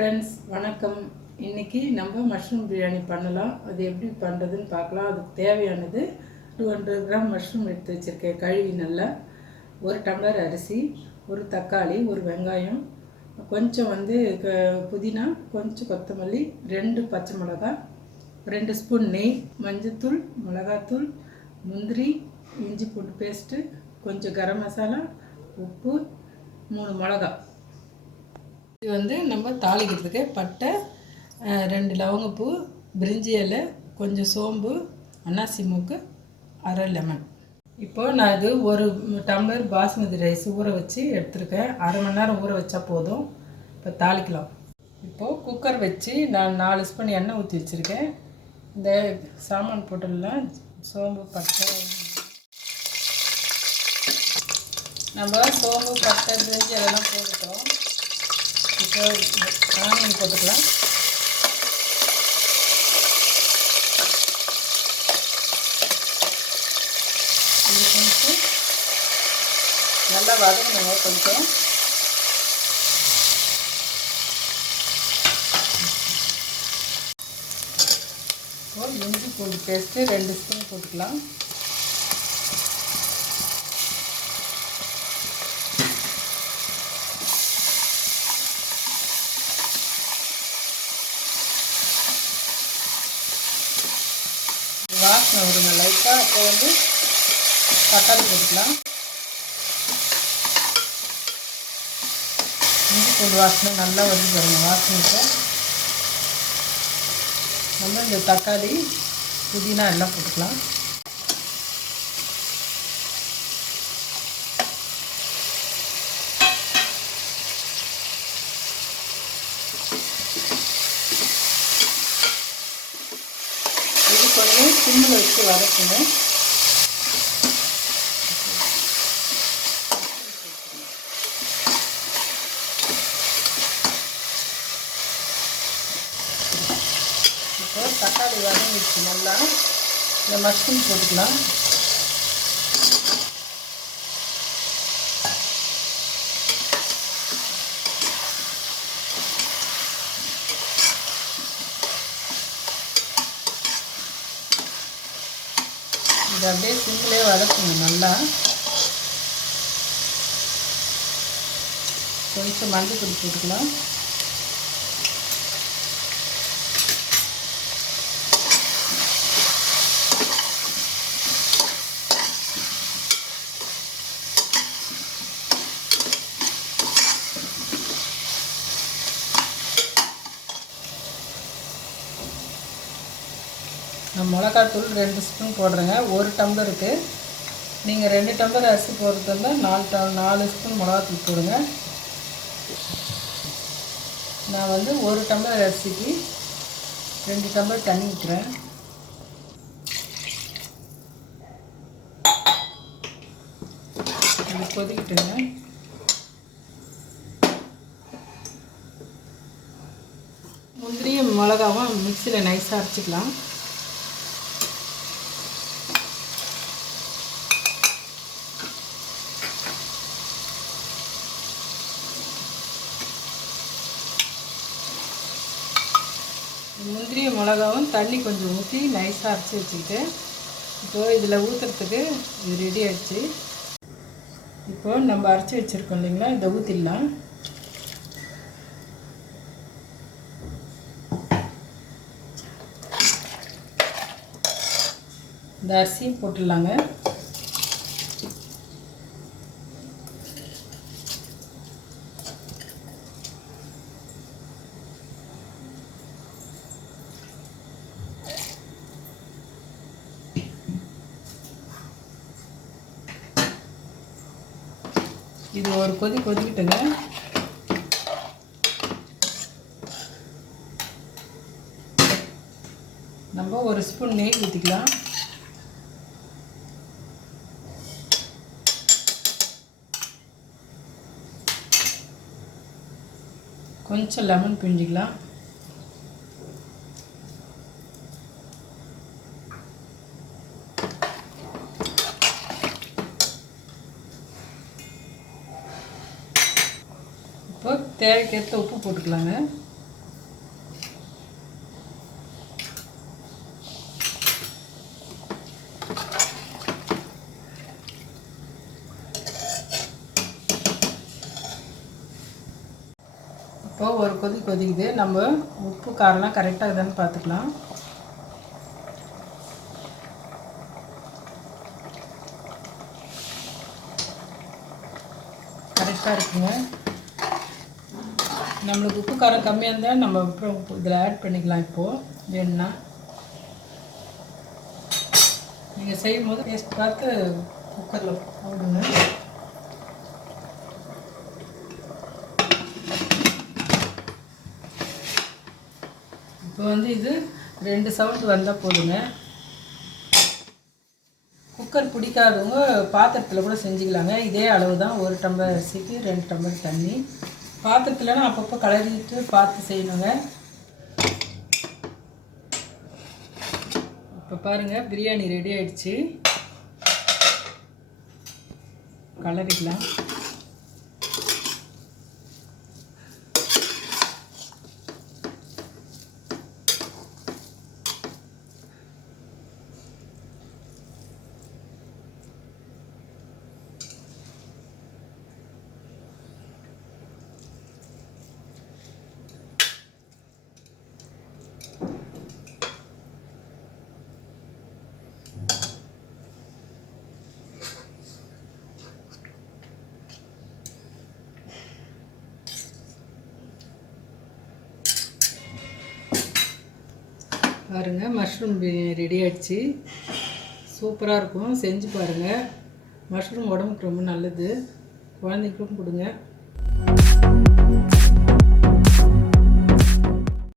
Friends வணக்கம். இன்றைக்கி நம்ம மஷ்ரூம் பிரியாணி பண்ணலாம். அது எப்படி பண்ணுறதுன்னு பார்க்கலாம். அதுக்கு தேவையானது 200 கிராம் மஷ்ரூம் எடுத்து வச்சுருக்கேன், கழுவி நல்லா. 1 டம்ளர் அரிசி, 1 தக்காளி, 1 வெங்காயம், கொஞ்சம் புதினா, கொஞ்சம் கொத்தமல்லி, 2 பச்சை மிளகாய், 2 ஸ்பூன் நெய், மஞ்சத்தூள், மிளகாத்தூள், முந்திரி, இஞ்சி பூண்டு பேஸ்ட்டு, கொஞ்சம் கரம் மசாலா, உப்பு, 3 மிளகாய். இது நம்ம தாளிக்கிறதுக்கு பட்டை, 2 லவங்கப்பூ, பிரிஞ்சி இலை, கொஞ்சம் சோம்பு, அன்னாசி மூக்கு, அரை லெமன். இப்போது நான் இது 1 டம்ளர் பாஸ்மதி ரைஸ் ஊற வச்சு எடுத்துருக்கேன். அரை மணி நேரம் ஊற வச்சா போதும். இப்போ தாளிக்கலாம். இப்போது குக்கர் வச்சு நான் 4 ஸ்பூன் எண்ணெய் ஊற்றி வச்சுருக்கேன். இந்த சாமான் போட்டுடலாம். சோம்பு, பட்டை, நம்ம சோம்பு, பட்டை, பிரிஞ்சி அதெல்லாம் போட்டுட்டோம். இப்போ ஆனியன் போட்டுக்கலாம். இது கொஞ்சம் நல்லா வதக்கணுங்க. கொஞ்சம் இஞ்சி பூண்டு பேஸ்ட்டு 2 ஸ்பூன் போட்டுக்கலாம். வாசனை விடுங்க லைட்டாக. அப்போ தக்காளி போட்டுக்கலாம். இஞ்சி பூண்டு வாசனை நல்லா வருது பாருங்க. வாசனைக்கு நம்ம இந்த தக்காளி, புதினா எல்லாம் போட்டுக்கலாம். இது கொஞ்சம் சிம்மில் வச்சு வதக்கணும். இப்போ தக்காளி வதங்கிடுச்சு நல்லா. இந்த மஷ்ரூம் போட்டுக்கலாம். இது அப்படியே சிம்மிலே வதக்கணும் நல்லா. கொஞ்சம் மஞ்சள் பொடி போட்டுக்கலாம். நான் மிளகாத்தூள் 2 ஸ்பூன் போடுறேங்க. 1 டம்ளருக்கு. நீங்கள் 2 டம்ளர் அரிசி போடுறது இருந்தால் 4 ஸ்பூன் மிளகாத்தூள் போடுங்க. நான் 1 டம்ளர் அரிசிக்கு 2 டம்ளர் தண்ணி ஊற்றுறேன். இது கொதிக்கிட்டுங்க. முந்திரியும் மிளகாவும் மிக்சியில் நைஸாக அரைச்சிக்கலாம். முந்திரி மிளகாவும் தண்ணி கொஞ்சம் ஊற்றி நைஸாக அரைச்சி வச்சுக்கிட்டு இப்போது இதில் ஊற்றுறதுக்கு இது ரெடி ஆகிடுச்சு. இப்போது நம்ம அரைச்சி வச்சுருக்கோம் இல்லைங்களா, இதை ஊற்றிடலாம். இந்த அரிசியும் போட்டுடலாங்க. இது ஒரு கொதிக்கிட்டுங்க. நம்ம 1 ஸ்பூன் நெய் ஊற்றிக்கலாம். கொஞ்சம் லெமன் பிழிஞ்சிக்கலாம். இப்போ தேவைக்கேற்ற உப்பு போட்டுக்கலாங்க. இப்போது ஒரு கொதிக்குது. நம்ம உப்பு காரம்லாம் கரெக்டாக இருக்குதான்னு பார்த்துக்கலாம். கரெக்டாக இருக்குங்க. நம்மளுக்கு உப்பு காரம் கம்மியாக இருந்தால் நம்ம அப்புறம் இதில் ஆட் பண்ணிக்கலாம். இப்போது வேணும்னா நீங்கள் செய்யும் போது டேஸ்ட் பார்த்து குக்கரில் போடுங்க. இப்போ இது 2 சவுண்ட் வந்தால் போதுங்க. குக்கர் பிடிக்காதவங்க பாத்திரத்தில் கூட செஞ்சுக்கலாங்க. இதே அளவு தான், 1 டம்ளர் அரிசிக்கு 2 டம்ளர் தண்ணி. பாத்திரத்துலனா அப்பப்போ கலரிட்டு பார்த்து செய்யணுங்க. இப்போ பாருங்கள், பிரியாணி ரெடி ஆகிடுச்சு. கலரிக்கலாம். பாருங்கள், மஷ்ரூம் பிரியாணி ரெடி ஆகிடுச்சு. சூப்பராக இருக்கும், செஞ்சு பாருங்கள். மஷ்ரூம் உடம்புக்கு ரொம்ப நல்லது, குழந்தைக்கும் கொடுங்க.